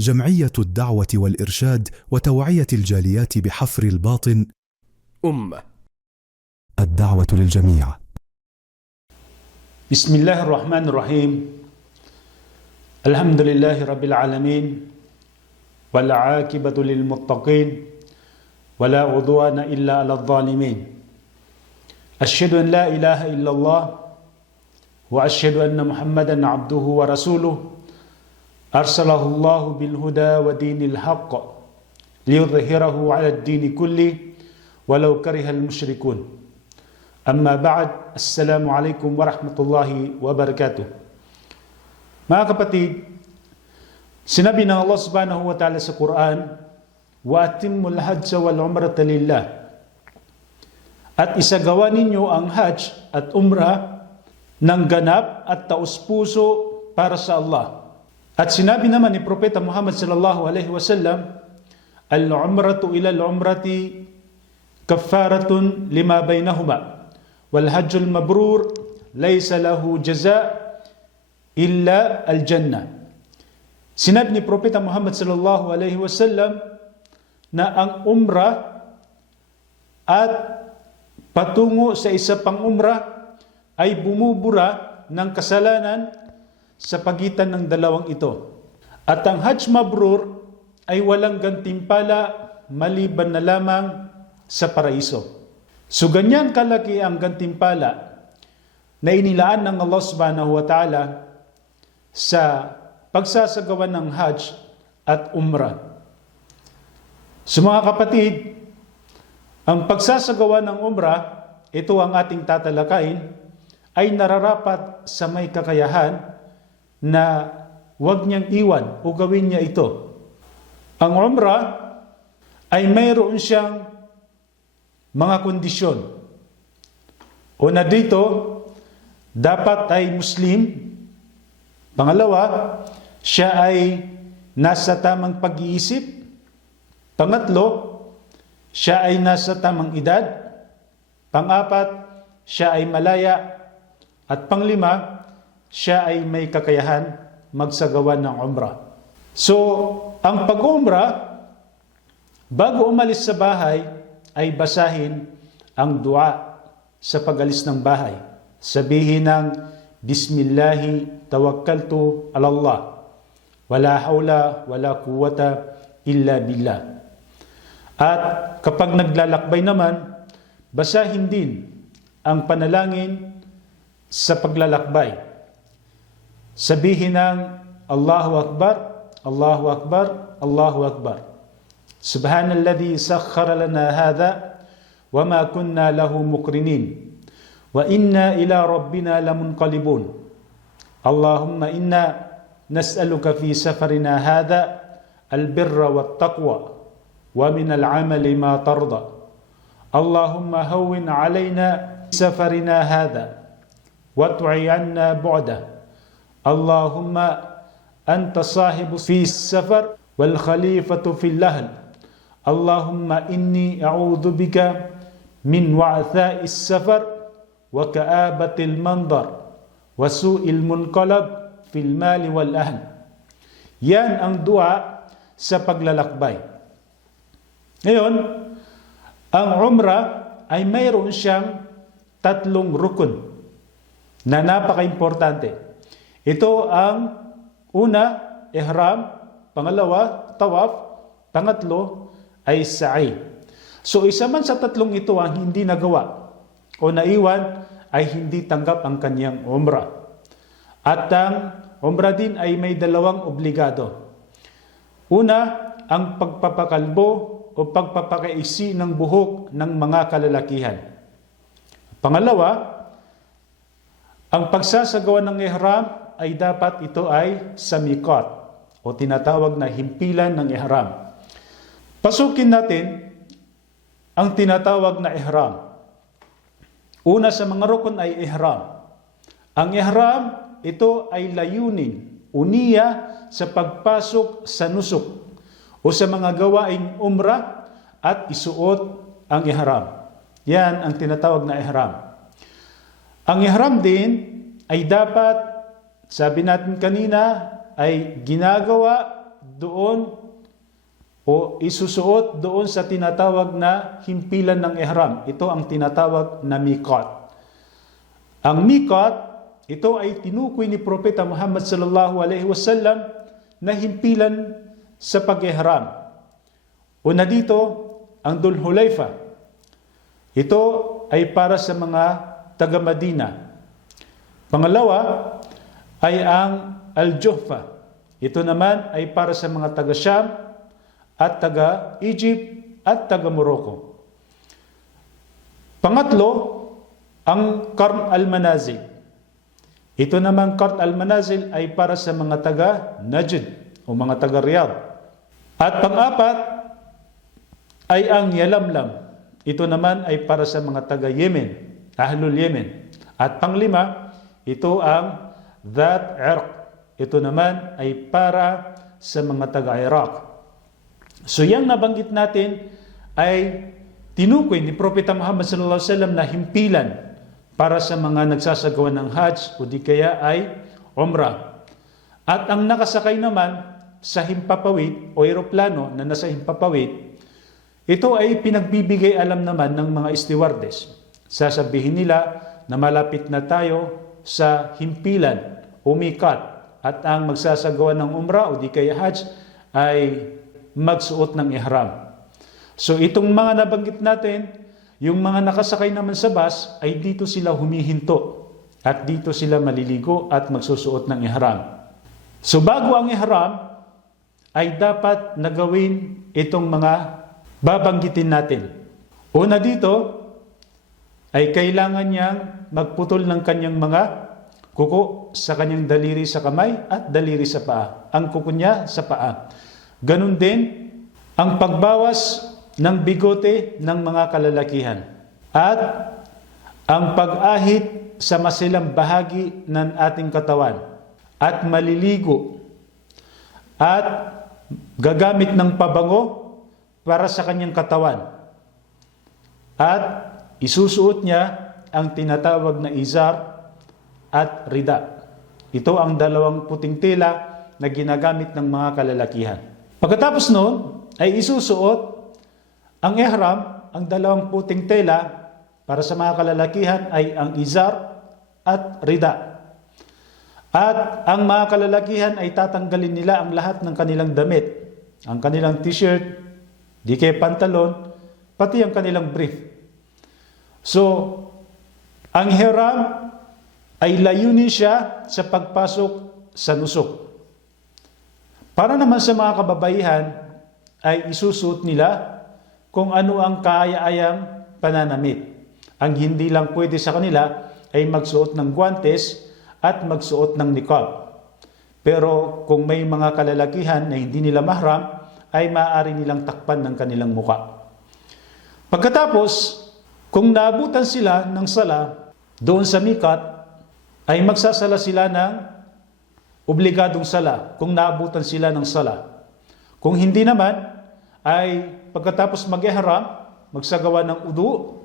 جمعية الدعوة والإرشاد وتوعية الجاليات بحفر الباطن. الدعوة للجميع. بسم الله الرحمن الرحيم. الحمد لله رب العالمين والعاقبة للمتقين ولا عدوان إلا على الظالمين. أشهد أن لا إله إلا الله وأشهد أن محمدا عبده ورسوله أرسله الله بالهدى ودين الحق ليظهره على الدين كله ولو كره المشركون. أما بعد, Assalamu alaikum warahmatullahi wabarakatuh. Mga kapatid, sinabi ng Allah subhanahu wa ta'ala sa Quran, wa atimmul hajja wal umrata lillah, at isagawa ninyo ang hajj at umrah ng ganap at taus-puso para sa Allah. At sinabi naman ni Propeta Muhammad sallallahu alaihi wasallam, al-umratu ila al-umrati kaffaratun lima bainahuma wal hajjul mabrur laysa lahu jaza illa al-jannah. Sinabi ni Propeta Muhammad sallallahu alaihi wasallam na ang umrah at patungo sa isa pang umrah ay bumubura ng kasalanan sa pagitan ng dalawang ito. At ang Hajj Mabrur ay walang gantimpala maliban na lamang sa paraiso. So ganyan kalaki ang gantimpala na inilaan ng Allah subhanahu wa ta'ala sa pagsasagawa ng Hajj at Umrah. So mga kapatid, ang pagsasagawa ng Umrah, ito ang ating tatalakayin, ay nararapat sa may kakayahan na huwag niyang iwan o gawin niya ito. Ang Umrah ay mayroon siyang mga kondisyon. Una dito, dapat ay Muslim. Pangalawa, siya ay nasa tamang pag-iisip. Pangatlo, siya ay nasa tamang edad. Pang-apat, siya ay malaya. At panglima, siya ay may kakayahan magsagawa ng umrah. So, ang pag-umrah, bago umalis sa bahay, ay basahin ang dua sa pag-alis ng bahay. Sabihin ng Bismillahi tawakkaltu ala Allah. Wala hawla wala quwwata illa billah. At kapag naglalakbay naman, basahin din ang panalangin sa paglalakbay. Sabihin ng Allahu Akbar, Allahu Akbar, Allahu Akbar. Subhanalladhi sakhkhara lana hadha wa ma kunna lahu muqrinin wa inna ila rabbina lamunqalibun. Allahumma inna nas'aluka fi safarina hadha albirra wat taqwa wa min al'amali ma tarda. Allahumma hawwin alayna safarina hadha wa tu'i 'anna bu'dah. Allahumma anta sahibu fi safar wal khalifatu fil lahl. Allahumma inni a'udhu bika min wa'tha'is safar wa ka'abatil mandar wa su'il munqalab fil mali wal ahl. Yan ang dua sa paglalakbay. Ngayon, ang umrah ay mayroon siyang tatlong rukun na napaka-importante. Ito ang una, ihram. Pangalawa, tawaf. Pangatlo ay sa'i. So isa man sa tatlong ito ang hindi nagawa o naiwan ay hindi tanggap ang kanyang umrah. At ang umrah din ay may dalawang obligado. Una, ang pagpapakalbo o pagpapakaisi ng buhok ng mga kalalakihan. Pangalawa, ang pagsasagawa ng ihram ay dapat ito ay sa miqat o tinatawag na himpilan ng ihram. Pasukin natin ang tinatawag na ihram. Una sa mga rukun ay ihram. Ang ihram, ito ay layunin, uniya sa pagpasok sa nusuk o sa mga gawaing umrah at isuot ang ihram. Yan ang tinatawag na ihram. Ang ihram din ay dapat, sabi natin kanina, ay ginagawa doon o isusuot doon sa tinatawag na himpilan ng ihram. Ito ang tinatawag na miqat. Ang miqat, ito ay tinukoy ni Propeta Muhammad sallallahu alaihi wasallam na himpilan sa pag-ihram. Una dito, ang Dhul Hulaifa. Ito ay para sa mga taga-Madina. Pangalawa ay ang Al-Juhfa. Ito naman ay para sa mga taga-Sham at taga-Egypt at taga-Morocco. Pangatlo, ang Qarn al-Manazil. Ito naman Qarn al-Manazil ay para sa mga taga-Najd o mga taga-Riyadh. At pang-apat ay ang Yalamlam. Ito naman ay para sa mga taga-Yemen, Ahlul Yemen. At panglima, ito ang Dhat Irq. Ito naman ay para sa mga taga-Iraq. So yang nabanggit natin ay tinukoy ni Propeta Muhammad sallallahu alaihi wasallam na himpilan para sa mga nagsasagawa ng Hajj o di kaya ay Umrah. At ang nakasakay naman sa himpapawid o eroplano na nasa himpapawid, ito ay pinagbibigay alam naman ng mga stewardess. Sasabihin nila na malapit na tayo sa himpilan o miqat at ang magsasagawa ng Umrah o di kaya Hajj ay magsuot ng ihram. So itong mga nabanggit natin, yung mga nakasakay naman sa bus ay dito sila humihinto at dito sila maliligo at magsusuot ng ihram. So bago ang ihram ay dapat nagawin itong mga babanggitin natin. Una dito ay kailangan niyang magputol ng kanyang mga kuko sa kanyang daliri sa kamay at daliri sa paa. Ang kuko niya sa paa. Ganun din ang pagbawas ng bigote ng mga kalalakihan at ang pag-ahit sa masilang bahagi ng ating katawan at maliligo at gagamit ng pabango para sa kanyang katawan at isusuot niya ang tinatawag na izar at rida. Ito ang dalawang puting tela na ginagamit ng mga kalalakihan. Pagkatapos noon ay isusuot ang ihram, ang dalawang puting tela para sa mga kalalakihan ay ang izar at rida. At ang mga kalalakihan ay tatanggalin nila ang lahat ng kanilang damit, ang kanilang t-shirt, di kaya pantalon, pati ang kanilang brief. So, ang ihram ay layunin siya sa pagpasok sa nusuk. Para naman sa mga kababaihan ay isusuot nila kung ano ang kaaya-ayang pananamit. Ang hindi lang pwede sa kanila ay magsuot ng guwantes at magsuot ng niqab. Pero kung may mga kalalakihan na hindi nila mahram, ay maaari nilang takpan ng kanilang muka. Pagkatapos, kung naabutan sila ng sala doon sa miqat, ay magsasala sila ng obligadong sala kung naabutan sila ng sala. Kung hindi naman, ay pagkatapos mag-ihram, magsagawa ng udu,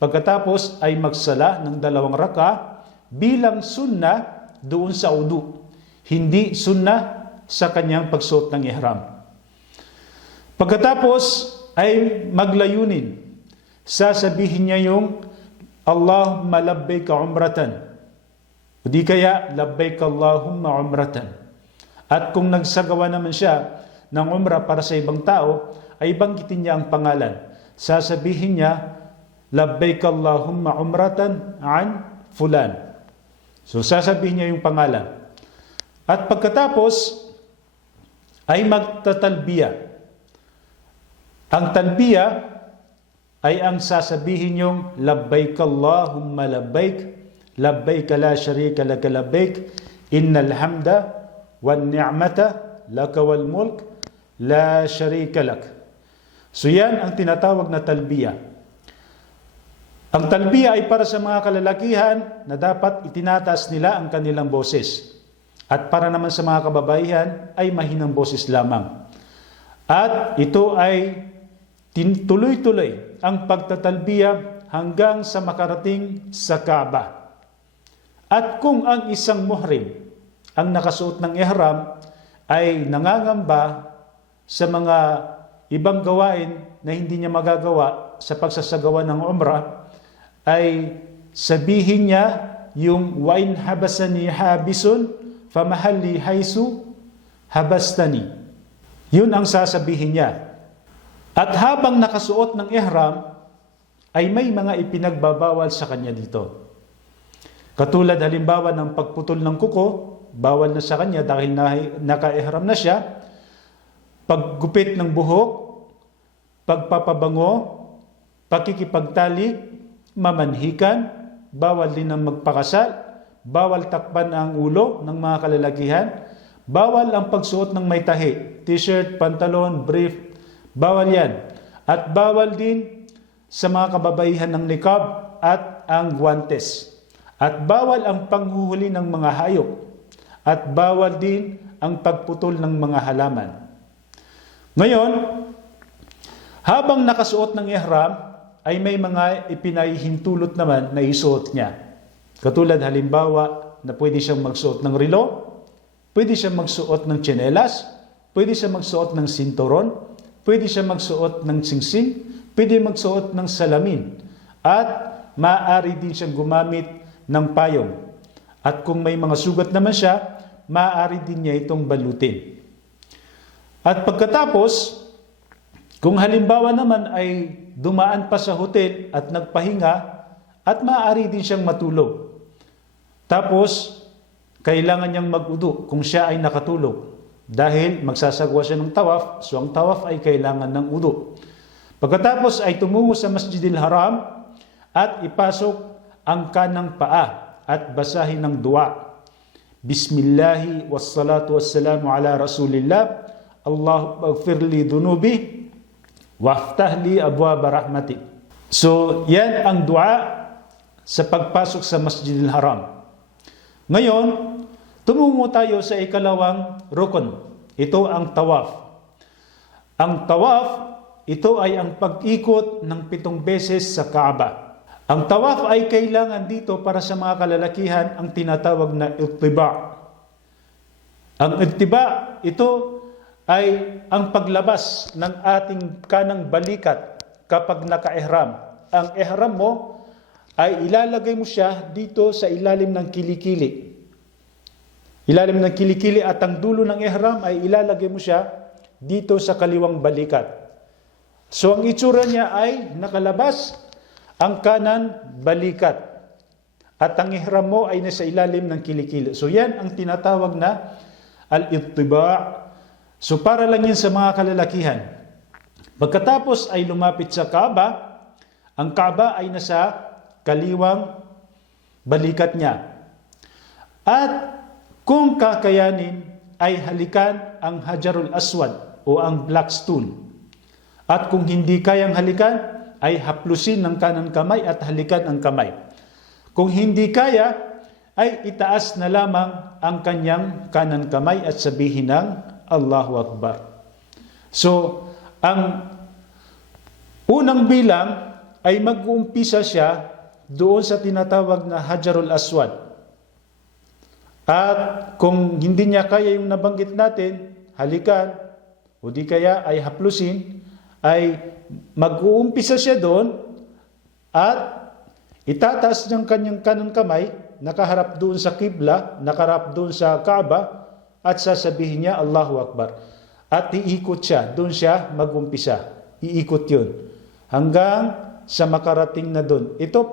pagkatapos ay magsala ng 2 raka bilang sunnah doon sa udu, hindi sunnah sa kanyang pagsuot ng ihram. Pagkatapos ay maglayunin, sasabihin niya yung Allahumma labbaik umratan, o di kaya labbaik Allahumma umratan. At kung nagsagawa naman siya ng umrah para sa ibang tao, ay banggitin niya ang pangalan. Sasabihin niya, labbaik Allahumma umratan an fulan. So sasabihin niya yung pangalan. At pagkatapos, ay magtatalbiya. Ang talbiya ay ang sasabihin yung labbaik Allahumma labbaik, labbaik la sharika laka labbaik, innal hamda wan ni'mata laka wal mulk la sharika lak. So yan ang tinatawag na talbiya. Ang talbiya ay para sa mga kalalakihan na dapat itinataas nila ang kanilang boses. At para naman sa mga kababaihan ay mahinang boses lamang. At ito ay tuloy-tuloy ang pagtatalbiya hanggang sa makarating sa Kaaba. At kung ang isang muhrim ang nakasuot ng ihram ay nangangamba sa mga ibang gawain na hindi niya magagawa sa pagsasagawa ng umrah, ay sabihin niya yung wa in habasani habisun famahalli haisu habastani. Yun ang sasabihin niya. At habang nakasuot ng ihram, ay may mga ipinagbabawal sa kanya dito. Katulad halimbawa ng pagputol ng kuko, bawal na sa kanya dahil naka-ihram na siya. Paggupit ng buhok, pagpapabango, pakikipagtalik, mamanhikan, bawal din ang magpakasal, bawal takpan ang ulo ng mga kalalakihan, bawal ang pagsuot ng may tahi, t-shirt, pantalon, brief, bawal yan. At bawal din sa mga kababaihan ng niqab at ang guwantes. At bawal ang panghuhuli ng mga hayop. At bawal din ang pagputol ng mga halaman. Ngayon, habang nakasuot ng ihram, ay may mga ipinahihintulot naman na isuot niya. Katulad halimbawa na pwede siyang magsuot ng relo, pwede siyang magsuot ng tsinelas, pwede siyang magsuot ng sinturon, pwede siyang magsuot ng singsing, pwede magsuot ng salamin, at maaari din siyang gumamit ng payong. At kung may mga sugat naman siya, maaari din niya itong balutin. At pagkatapos, kung halimbawa naman ay dumaan pa sa hotel at nagpahinga, at maaari din siyang matulog. Tapos, kailangan niyang mag-udu kung siya ay nakatulog. Dahil magsasagawa siya ng tawaf, so ang tawaf ay kailangan ng udu. Pagkatapos ay tumungo sa Masjidil Haram at ipasok ang kanang paa at basahin ng dua. Bismillahi wassalatu wassalamu ala Rasulillah. Allahumma ighfirli dhunubi waftahli abwaaba rahmatik. So, yan ang dua sa pagpasok sa Masjidil Haram. Ngayon, tumungo tayo sa ikalawang rukun. Ito ang tawaf. Ang tawaf, ito ay ang pag-ikot ng 7 beses sa Kaaba. Ang tawaf ay kailangan dito para sa mga kalalakihan ang tinatawag na ittiba. Ang ittiba, ito ay ang paglabas ng ating kanang balikat kapag naka-ihram. Ang ihram mo ay ilalagay mo siya dito sa ilalim ng kilikili. Ilalim ng kilikili, at ang dulo ng ihram ay ilalagay mo siya dito sa kaliwang balikat. So ang itsura niya ay nakalabas ang kanan balikat at ang ihram mo ay nasa ilalim ng kilikili. So yan ang tinatawag na al-ittiba'. So para lang yan sa mga kalalakihan. Pagkatapos ay lumapit sa Kaaba, ang Kaaba ay nasa kaliwang balikat niya. At kung kakayanin ay halikan ang Hajarul Aswad o ang Black Stone. At kung hindi kayang halikan, ay haplusin ng kanan kamay at halikan ang kamay. Kung hindi kaya, ay itaas na lamang ang kanyang kanan kamay at sabihin ng Allahu Akbar. So, ang unang bilang ay mag-uumpisa siya doon sa tinatawag na Hajarul Aswad. At kung hindi niya kaya yung nabanggit natin, halikan, o di kaya ay haplusin, ay mag-uumpisa siya doon at itataas niyang kanyang kanang kamay, nakaharap doon sa kibla, nakaharap doon sa Kaaba, at sasabihin niya Allahu Akbar. At iikot siya, doon siya mag-umpisa. Iikot yun. Hanggang sa makarating na doon. Ito,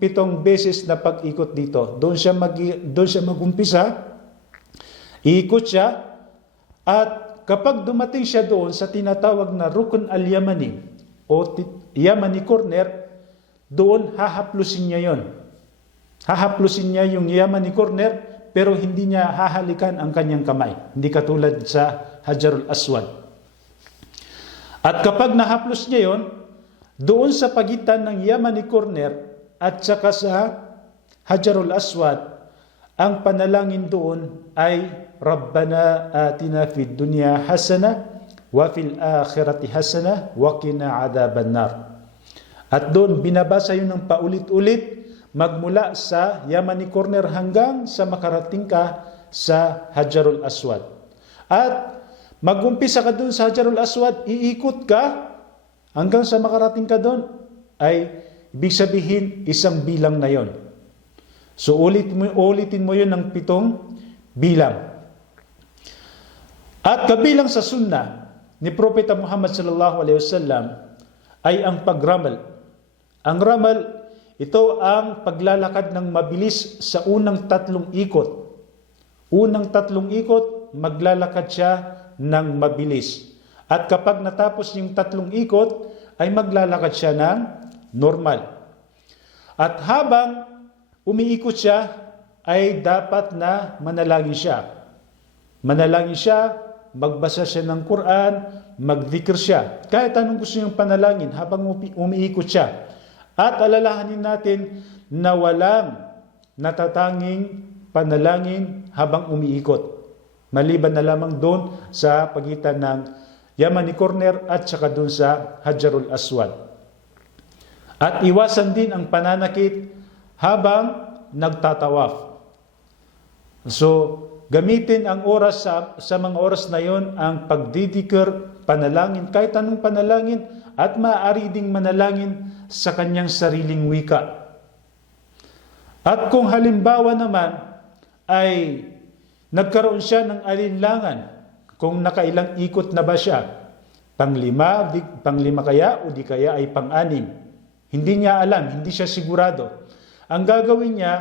pitong beses na pag-ikot dito. Doon siya mag-umpisa, iikot siya, at kapag dumating siya doon sa tinatawag na Rukun al-Yamani o Yamani corner, doon hahaplusin niya yon. Hahaplusin niya yung Yamani corner, pero hindi niya hahalikan ang kanyang kamay. Hindi katulad sa Hajarul Aswad. At kapag nahaplos niya yon, doon sa pagitan ng Yamani corner at saka sa Hajarul Aswad, ang panalangin doon ay Rabbana atina fid dunya hasana wa fil akhirati hasana wa qina adhaban nar. At doon binabasa yun ng paulit-ulit magmula sa Yamani corner hanggang sa makarating ka sa Hajarul Aswad. At mag-umpisa ka dun sa Hajarul Aswad, iikot ka hanggang sa makarating ka dun, ay ibig sabihin isang bilang na yon. So ulitin mo yun ng 7 bilang. At kabilang sa sunnah ni Propeta Muhammad sallallahu alaihi wasallam ay ang pagramal. Ang ramal, ito ang paglalakad ng mabilis sa unang 3 ikot. Unang 3 ikot, maglalakad siya ng mabilis. At kapag natapos yung 3 ikot, ay maglalakad siya ng normal. At habang umiikot siya, ay dapat na manalangin siya. Manalangin siya, magbasa siya ng Quran, magdikir siya. Kahit anong gusto niyang panalangin habang umiikot siya. At alalahanin natin na walang natatanging panalangin habang umiikot. Maliban na lamang doon sa pagitan ng Yamani Corner at saka doon sa Hajarul Aswad. At iwasan din ang pananakit habang nagtatawaf. So, gamitin ang oras sa mga oras na yon ang pagdidikir, panalangin, kahit anong panalangin, at maaari ding manalangin sa kanyang sariling wika. At kung halimbawa naman ay nagkaroon siya ng alinlangan, kung nakailang ikot na ba siya, panglima kaya o di kaya ay pang-6. Hindi niya alam, hindi siya sigurado. Ang gagawin niya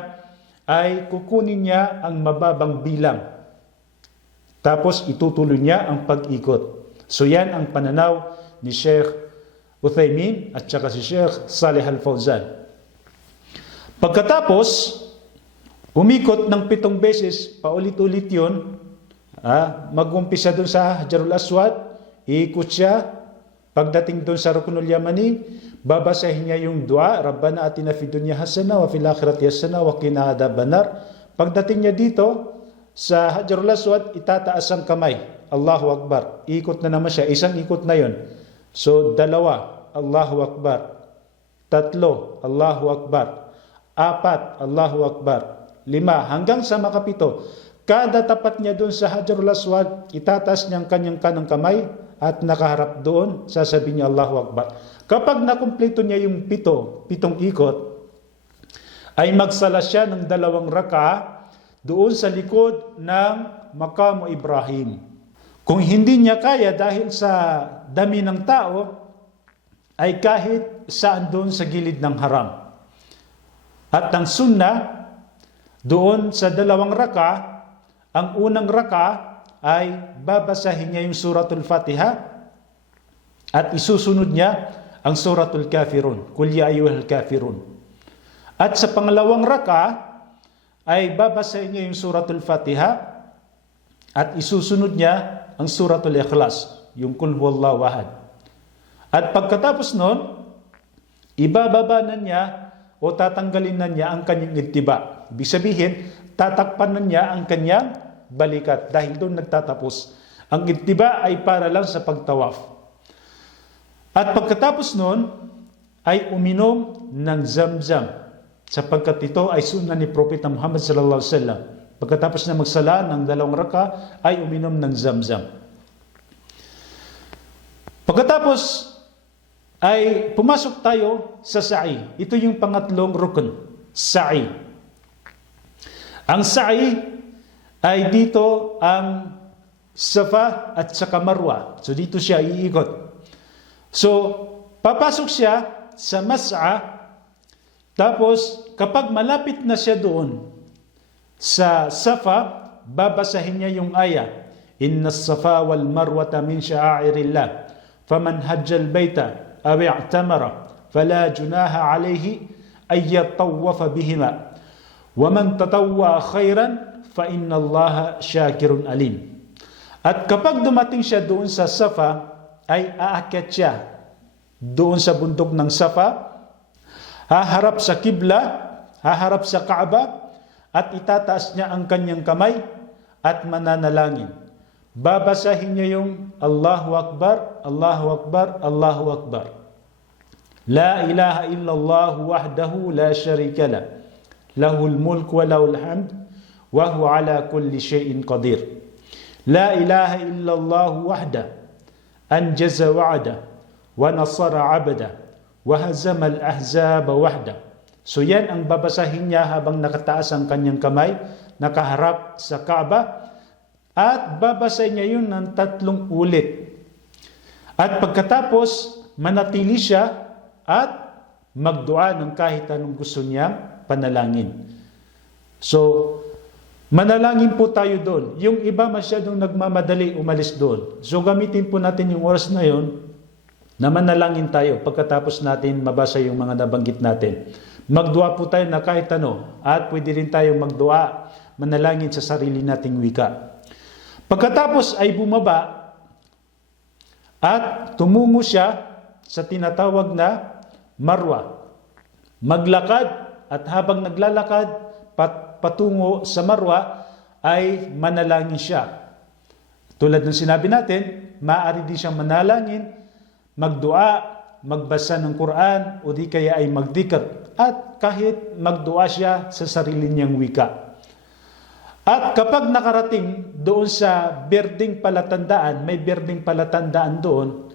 ay kukunin niya ang mababang bilang. Tapos itutuloy niya ang pag-ikot. So yan ang pananaw ni Sheikh Uthaymin at saka si Sheikh Saleh Al-Fawzan. Pagkatapos, umikot ng 7 beses, paulit-ulit yun, mag-umpisa dun sa Hajarul Aswad, iikot siya, pagdating dun sa Rukunul Yamani, babasahin niya yung dua, Rabbana atina fid dunya hasana wa fil akhirati hasana wa qina adzabannar. Pagdating niya dito sa Hajarul Aswad, itataas ang kamay, Allahu Akbar. Ikot na naman siya, isang ikot na yon. So 2, Allahu Akbar. 3, Allahu Akbar. 4, Allahu Akbar. 5, hanggang sa makapito. Kada tapat niya doon sa Hajarul Aswad, itataas niya ang kanyang kanang kamay at nakaharap doon, sasabihin niya Allahu Akbar. Kapag nakumpleto niya yung 7 ikot, ay magsala siya ng 2 raka doon sa likod ng Maqam Ibrahim. Kung hindi niya kaya dahil sa dami ng tao, ay kahit saan doon sa gilid ng haram. At ang sunnah, doon sa 2 raka, ang unang raka ay babasahin niya yung suratul Fatiha at isusunod niya ang suratul Kafirun, Qul ya ayyuhal kafirun. At sa pangalawang raka ay babasahin niya yung suratul Fatiha at isusunod niya ang suratul Ikhlas, yung Qul huwallahu ahad. At pagkatapos nun, ibababa na niya o tatanggalin na niya ang kanyang ittiba. Ibig sabihin, tatakpan na niya ang kanyang balikat dahil doon nagtatapos. Ang ittiba ay para lang sa pagtawaf. At pagkatapos nun, ay uminom ng Zamzam sapagkat ito ay sunna ni Propeta Muhammad sallallahu alaihi wasallam. Pagkatapos na magsala ng 2 raka, ay uminom ng Zamzam. Pagkatapos ay pumasok tayo sa sa'i. Ito yung pangatlong rukun, sa'i. Ang sa'i ay dito ang Safa at saka Marwa. So dito siya iikot. So papasok siya sa mas'a, tapos kapag malapit na siya doon sa Safa, babasahin niya yung aya, Inna as-Safa wal Marwata min sha'airillah, faman hajjal bayta aw i'tamara fala junaha alayhi ay yatawafa bihima wa man tatawwa khairan fa inna Allaha syakirun alim. At kapag dumating siya doon sa Safa, ay aakyat siya doon sa bundok ng Safa, haharap sa kibla, haharap sa Kaaba, at itataas niya ang kanyang kamay at mananalangin. Babasahin niya yung Allahu Akbar, Allahu Akbar, Allahu Akbar. La ilaha illallah wahdahu la sharika lah. Lahul mulk wa lahul hamd wa huwa ala kulli syai'in qadir. La ilaha illallah wahda, anjaza wa'ada, wa nasara abada, wa hazama al-ahzaba wahda. So yan ang babasahin niya habang nakataas ang kanyang kamay, nakaharap sa Kaaba, at babasahin niya yun ng 3 ulit. At pagkatapos, manatili siya at magdua ng kahit anong gusto niyang panalangin. So, manalangin po tayo doon. Yung iba masyadong nagmamadali umalis doon. So, gamitin po natin yung oras na yun na manalangin tayo pagkatapos natin mabasa yung mga nabanggit natin. Magdua po tayo na kahit ano, at pwede rin tayo magdua, manalangin sa sarili nating wika. Pagkatapos ay bumaba at tumungo siya sa tinatawag na Marwa. Maglakad, at habang naglalakad patungo sa Marwa ay manalangin siya. Tulad ng sinabi natin, maaari din siyang manalangin, magdua, magbasa ng Quran, o di kaya ay magdikr, at kahit magdua siya sa sarili niyang wika. At kapag nakarating doon sa berdeng palatandaan, may berdeng palatandaan doon,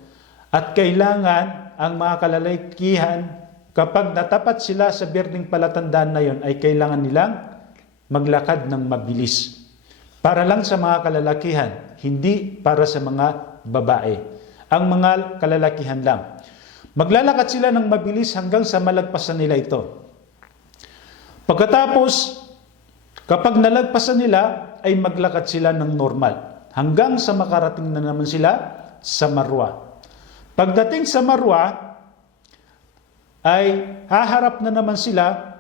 at kailangan ang mga kalalakihan, kapag natapat sila sa berdeng palatandaan na yon, ay kailangan nilang maglakad ng mabilis. Para lang sa mga kalalakihan, hindi para sa mga babae. Ang mga kalalakihan lang. Maglalakad sila ng mabilis hanggang sa malagpasan nila ito. Pagkatapos, kapag nalagpasan nila, ay maglakad sila ng normal. Hanggang sa makarating na naman sila sa Marwa. Pagdating sa Marwa, ay haharap na naman sila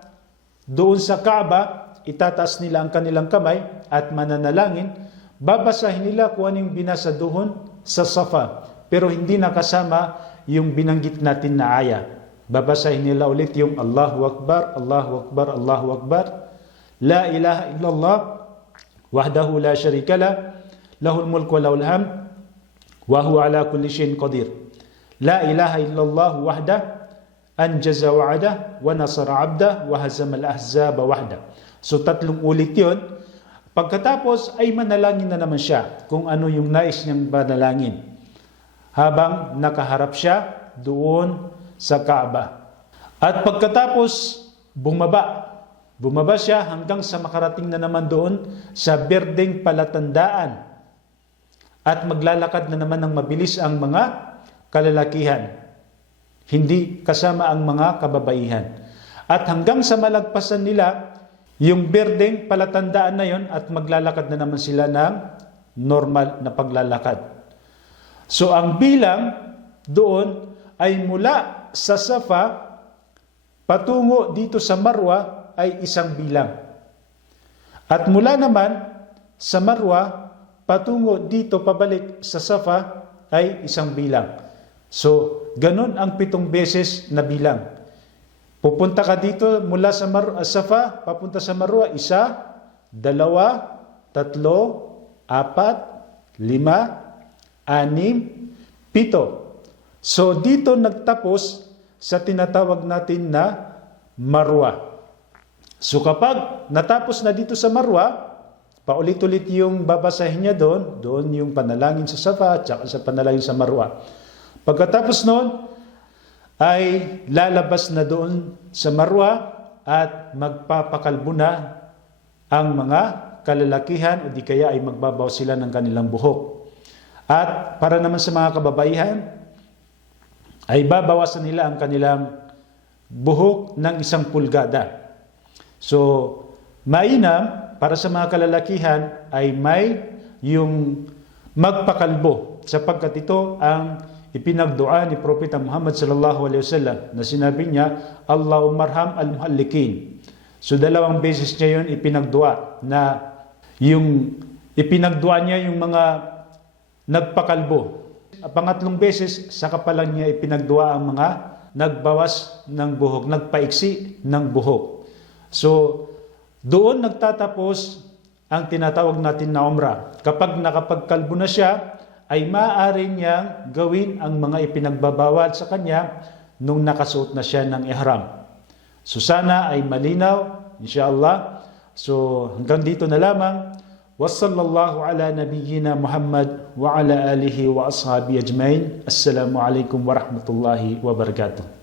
doon sa Kaaba, itataas nila ang kanilang kamay at mananalangin, babasahin nila kung anong binasa doon sa Safa. Pero hindi nakasama yung binanggit natin na aya. Babasahin nila ulit yung Allahu Akbar, Allahu Akbar, Allahu Akbar. La ilaha illallah wahdahu la syarika la lahul mulku wa lahul hamd wa huwa ala kulli syai'in qadir. La ilaha illallah wahda anjaza wa'ada wa nasara 'abda wa hazama al-ahzaba wahda. So 3 ulit 'yon. Pagkatapos ay manalangin na naman siya kung ano yung nais niyang panalangin habang nakaharap siya doon sa Kaaba. At pagkatapos bumaba siya hanggang sa makarating na naman doon sa berdeng palatandaan. At maglalakad na naman ng mabilis ang mga kalalakihan. Hindi kasama ang mga kababaihan. At hanggang sa malagpasan nila yung berdeng palatandaan na yon, at maglalakad na naman sila ng normal na paglalakad. So ang bilang doon ay mula sa Safa patungo dito sa Marwa ay 1 bilang. At mula naman sa Marwa patungo dito pabalik sa Safa ay 1 bilang. So, ganun ang 7 beses na bilang. Pupunta ka dito mula sa Safa, papunta sa Marwa, 1, 2, 3, 4, 5, 6, 7. So, dito nagtapos sa tinatawag natin na Marwa. So kapag natapos na dito sa Marwa, paulit-ulit yung babasahin niya doon yung panalangin sa Safa at sa panalangin sa Marwa. Pagkatapos noon, ay lalabas na doon sa Marwa at magpapakalbo na ang mga kalalakihan, o di kaya ay magbabaw sila ng kanilang buhok. At para naman sa mga kababaihan, ay babawasan nila ang kanilang buhok ng 1 pulgada. So, mainam para sa mga kalalakihan ay may yung magpakalbo, sapagkat ito ang ipinagdua ni Propeta Muhammad sallallahu alaihi wasallam na sinabi niya, Allahumma arham al-muhallikin. So 2 beses niya yun ipinagdua, na yung ipinagdua niya yung mga nagpakalbo. Pangatlong beses, saka pa lang niya ipinagdua ang mga nagbawas ng buhok, nagpaiksi ng buhok. So, doon nagtatapos ang tinatawag natin na umrah. Kapag nakapagkalbo na siya, ay maaari niyang gawin ang mga ipinagbabawal sa kanya nung nakasuot na siya ng ihram. So sana ay malinaw, inshallah. So hanggang dito na lamang. وصلى الله على نبينا محمد وعلى آله وأصحابه أجمعين. السلام عليكم ورحمة الله وبركاته.